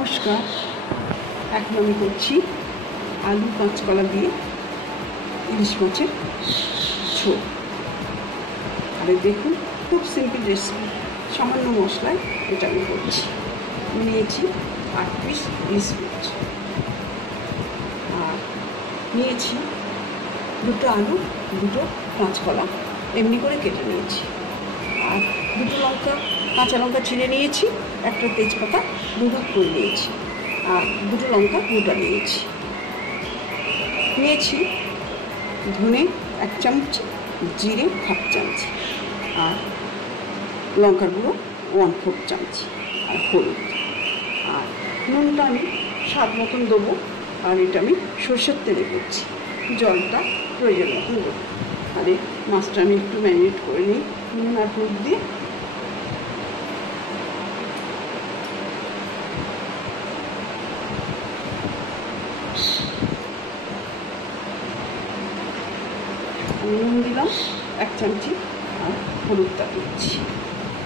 নমস্কার। এখন আমি করছি আলু কাঁচকলা দিয়ে ইলিশ মাছের ঝোল। আরে দেখুন, খুব সিম্পল রেসিপি, সামান্য মশলায় এটা আমি করছি। আমি নিয়েছি 8 পিস ইলিশ মাছ, আর নিয়েছি 2টো আলু, 2টো কাঁচকলা এমনি করে কেটে নিয়েছি, আর 2টো লঙ্কা, কাঁচা লঙ্কা ছিঁড়ে নিয়েছি, একটা তেজপাতা দুধ করে নিয়েছি, আর 2টো লঙ্কা গোটা নিয়েছি। নিয়েছি ধনে 1 চামচ, জিরে 1/2 চামচ, আর লঙ্কার গুঁড়ো 1/4 চামচ, আর হলুদ। আর নুনটা আমি স্বাদ মতন দেবো, আর এটা আমি সরষের তেলে করছি। জলটা প্রয়োজন মতন দেবো। আর এই মাছটা আমি একটু ম্যারিনেট করে নিই নুন আর হলুদ দিয়ে। নুন দিলাম 1 চামচি, আর হলুদটা দিচ্ছি।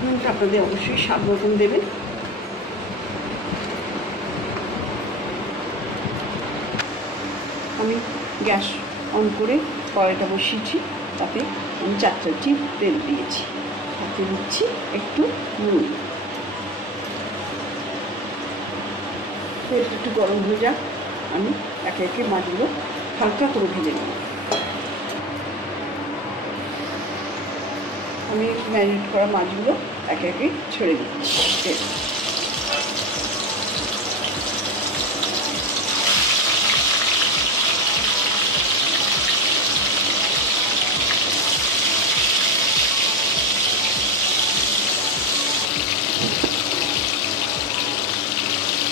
নুনটা আপনাদের অবশ্যই স্বাদ মতন দেবেন। আমি গ্যাস অন করে কড়াইটা বসিয়েছি, তাতে আমি 4 চামচি তেল দিয়েছি, তাতে দিচ্ছি একটু নুন। তেলটা একটু গরম হয়ে যাক, আমি একে একে মাছগুলো হালকা করে ভেজে নেব। আমি ম্যারিনেট করা মাছগুলো একে একে ছেড়ে দিচ্ছি তেল।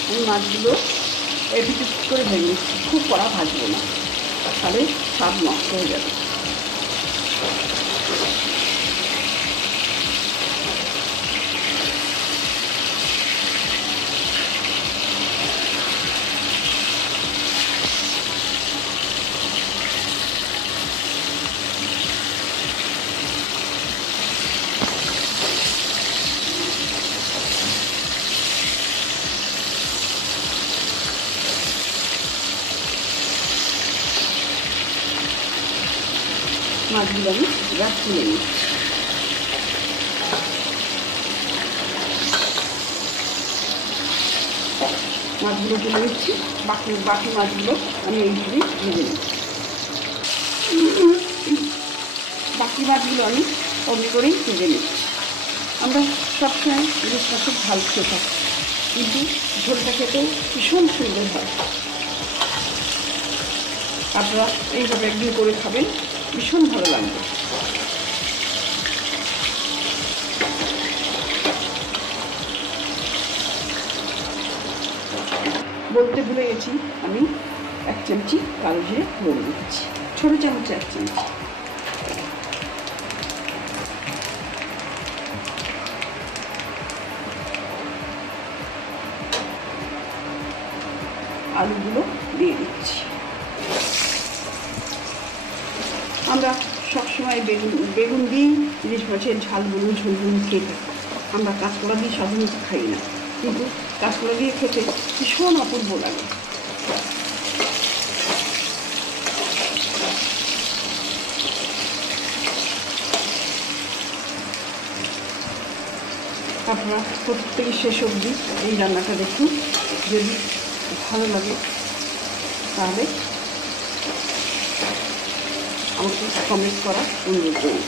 আমি মাছগুলো এপিট করে ভেজে নিচ্ছি, খুব কড়া ভাজবো না, তাহলে স্বাদ নষ্ট হয়ে যাবে। মাছগুলো আমি এবার তুলে নিচ্ছি। মাছগুলো তুলে নিচ্ছি, বাকি মাছগুলো আমি এইভাবে ভেজে নিচ্ছি। বাকি মাছগুলো আমি অমনি করেই ভেজে নিচ্ছি। আমরা সবসময় ইলিশ মাছের ঝাল খেয়ে থাকি, কিন্তু ঝোলটা খেতেও ভীষণ সুন্দর হয়। আপনারা এইভাবে একদিন করে খাবেন, ভীষণ ভালো লাগবে। বলতে ভুলে গেছি, আমি 1 চামচি কালো জিরে ফোড়ন দিচ্ছি, ছোটো চামচে 1 চামচি। আলুগুলো দিয়ে দিচ্ছি। আমরা সবসময় বেগুন দিয়েই ইলিশ মাছের ঝাল বলুন, ঝোল বলুন খেয়ে থাকি। আমরা কাঁচকলা দিয়ে সাধারণত খাই না, কিন্তু কাঁচকলা দিয়ে খেতে ভীষণ অপূর্ব লাগে। আপনারা প্রত্যেকে শেষ অবধি এই রান্নাটা দেখুন, যদি ভালো লাগে তাহলে আমাকে কমেন্ট করার অনুরোধ করুন।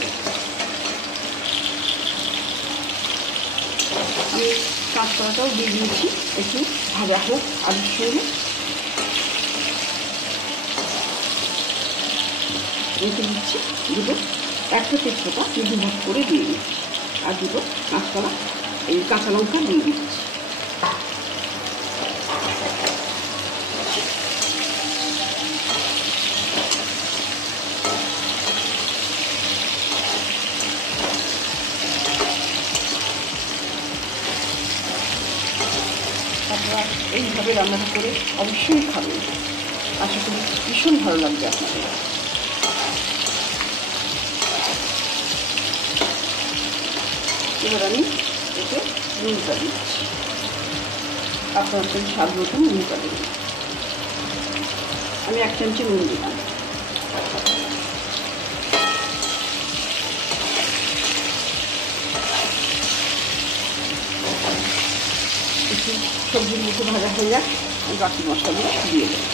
আমি কাঁচকলাটাও দিয়ে দিয়েছি, একটু ভাজা হোক আলুর সঙ্গে। রেখে দিচ্ছি একটা তেজপাতা মিহি ভাগ করে দিয়ে দিচ্ছি, আর 2টো কাঁচকলা এই কাঁচা লঙ্কা দিয়ে দিচ্ছি। আপনারা এইভাবে রান্নাটা করে অবশ্যই খাবেন, আশা করি ভীষণ ভালো লাগবে আপনাদের। এবার আমি এতে নুনটা দিচ্ছি। আপনাদের স্বাদ মতন নুনটা দেবেন। আমি 1 চামচি নুন দিলাম। একটু সবজির মতো ভাজা হয়ে যাক, বাকি মশলাগুলো দিয়ে দেবো।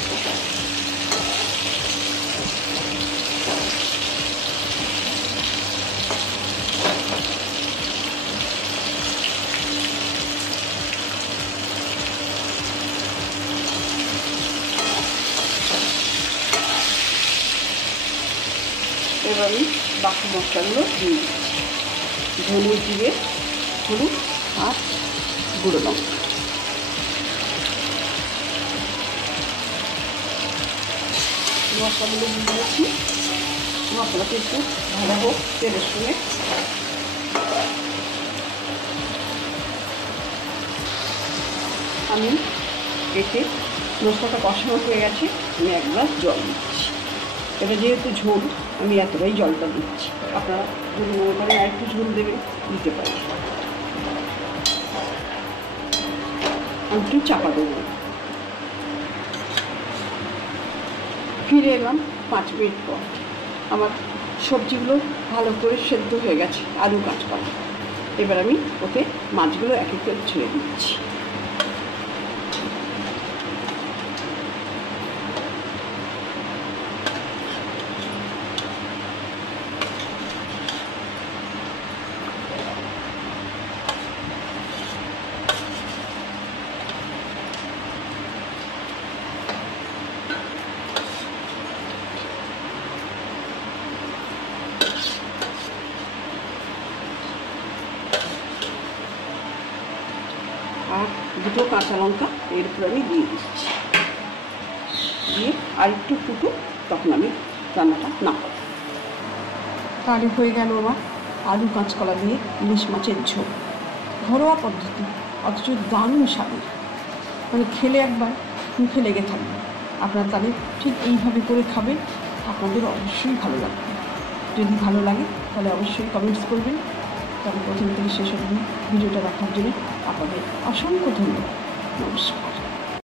এবার আমি বাকি মশলাগুলো দিয়ে দিচ্ছি। ধনে, জিরে, হলুদ আর গুঁড়ো লঙ্কা। মশলাগুলো দিয়ে দিয়েছি। মশলাটা একটু ভালো হোক তেলের সঙ্গে। আমি এতে মশলাটা কষানো হয়ে গেছে, আমি 1 গ্লাস জল দিচ্ছি। এটা যেহেতু ঝোল, আমি এতটাই জলটা দিচ্ছি। আপনারা যদি মনে করেন আর একটু ঝোল দেবেন, দিতে পারেন। আমি একটু চাপা দেবো। ফিরে এলাম 5 মিনিট পর। আমার সবজিগুলো ভালো করে সেদ্ধ হয়ে গেছে, আলু কাঁচকলা। এবার আমি ওতে মাছগুলো এক এক করে ছেড়ে দিচ্ছি। আর 2টো কাঁচা লঙ্কা এর উপরে আমি দিয়ে দিচ্ছি। দিয়ে আর একটু ফুটুক, তখন আমি রান্নাটা নামাবো। তাহলে হয়ে গেল আমার আলু কাঁচকলা দিয়ে ইলিশ মাছের ঝোল। ঘরোয়া পদ্ধতি, অথচ দারুণ স্বাদের। মানে খেলে একবার মুখে লেগে থাকবে। আপনারা তাহলে ঠিক এইভাবে করে খাবেন, আপনাদের অবশ্যই ভালো লাগবে। যদি ভালো লাগে তাহলে অবশ্যই কমেন্টস করবেন। তবে প্রথম থেকে শেষ অবধি ভিডিওটা দেখার জন্য আপনাদের অসংখ্য ধন্যবাদ। নমস্কার।